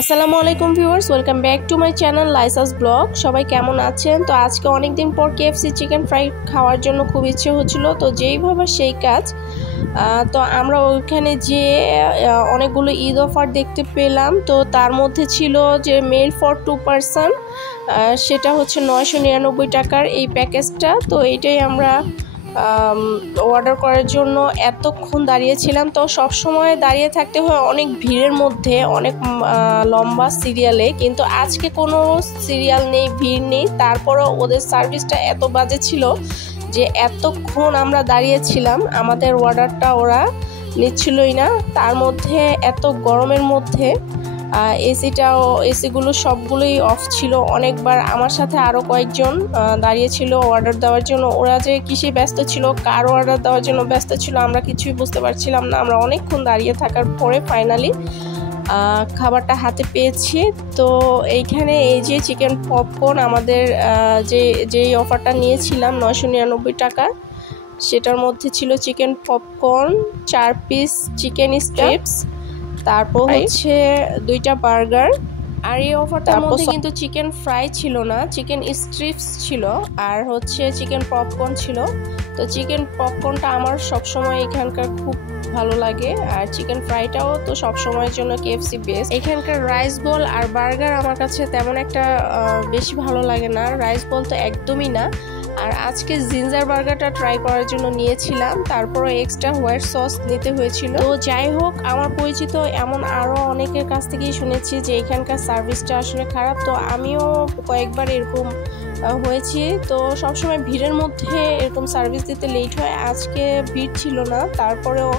আসসালামু আলাইকুম viewers, welcome back to my channel লাইসাস ব্লগ। সবাই কেমন আছেন? তো আজকে অনেক দিন পর কেএফসি চিকেন ফ্রাই খাওয়ার জন্য খুব ইচ্ছে হচ্ছিল, তো যেইভাবে সেই কাজ। তো আমরা ওইখানে যে অনেকগুলো ঈদ অফার দেখতে পেলাম। তো তার মধ্যে ছিল যে মেল ফর 2 পারসন, সেটা হচ্ছে 999 টাকার এই প্যাকেজটা। তো এইটাই আমরা অর্ডার করার জন্য এতক্ষণ দাঁড়িয়েছিলাম। তো সব সময় দাঁড়িয়ে থাকতে হয় অনেক ভিড়ের মধ্যে, অনেক লম্বা সিরিয়ালে, কিন্তু আজকে কোনো সিরিয়াল নেই, ভিড় নেই। তারপরও ওদের সার্ভিসটা এত বাজে ছিল যে এতক্ষণ আমরা দাঁড়িয়েছিলাম, আমাদের অর্ডারটা ওরা নিচ্ছিলই না। তার মধ্যে এত গরমের মধ্যে এসিগুলো সবগুলোই অফ ছিল। অনেকবার আমার সাথে আরও কয়েকজন দাঁড়িয়েছিল অর্ডার দেওয়ার জন্য। ওরা যে কিসে ব্যস্ত ছিল, কার অর্ডার দেওয়ার জন্য ব্যস্ত ছিল, আমরা কিছুই বুঝতে পারছিলাম না। আমরা অনেকক্ষণ দাঁড়িয়ে থাকার পরে ফাইনালি খাবারটা হাতে পেয়েছি। তো এইখানে এই যে চিকেন পপকর্ন, আমাদের যেই অফারটা নিয়েছিলাম 999 টাকার, সেটার মধ্যে ছিল chicken popcorn, 4 piece chicken strips, তারপর হচ্ছে 2টা বার্গার। আর এই অফারটার মধ্যে কিন্তু চিকেন ফ্রাই ছিল না, চিকেন স্ট্রিপস ছিল, আর হচ্ছে চিকেন পপকর্ন ছিল। তো চিকেন পপকর্নটা আমার সবসময় এখানকার খুব ভালো লাগে, আর চিকেন ফ্রাইটাও তো সবসময়ের জন্য কেএফসি বেস্ট। এখানকার রাইস বল আর বার্গার আমার কাছে তেমন একটা বেশি ভালো লাগে না, রাইস বল তো একদমই না। আর আজকে জিঞ্জার বার্গারটা ট্রাই করার জন্য নিয়েছিলাম, তারপরে এক্সট্রা হোয়াইট সস নিতে হয়েছিল। তো যাই হোক, আমার পরিচিত এমন আরও অনেকের কাছ থেকেই শুনেছি যে এখানকার সার্ভিসটা আসলে খারাপ। তো আমিও কয়েকবার এরকম হয়েছি। তো সবসময় ভিড়ের মধ্যে এরকম সার্ভিস দিতে লেট হয়, আজকে ভিড় ছিল না, তারপরেও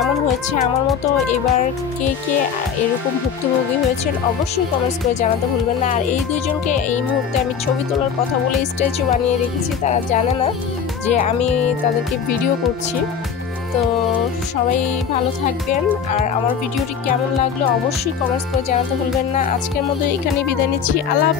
এমন হয়েছে। আমার মতো এবার কে কে এরকম ভুক্তভোগী হয়েছেন অবশ্যই কমেন্টস করে জানাতে ভুলবেন না। আর এই দুইজনকে এই মুহূর্তে আমি ছবি তোলার কথা বলে স্ট্যাচু বানিয়ে রেখেছি, তারা জানে না যে আমি তাদেরকে ভিডিও করছি। তো সবাই ভালো থাকবেন, আর আমার ভিডিওটি কেমন লাগলো অবশ্যই কমেন্টস করে জানাতে ভুলবেন না। আজকের মতো এখানেই বিদায় নিচ্ছি। আল্লাহ।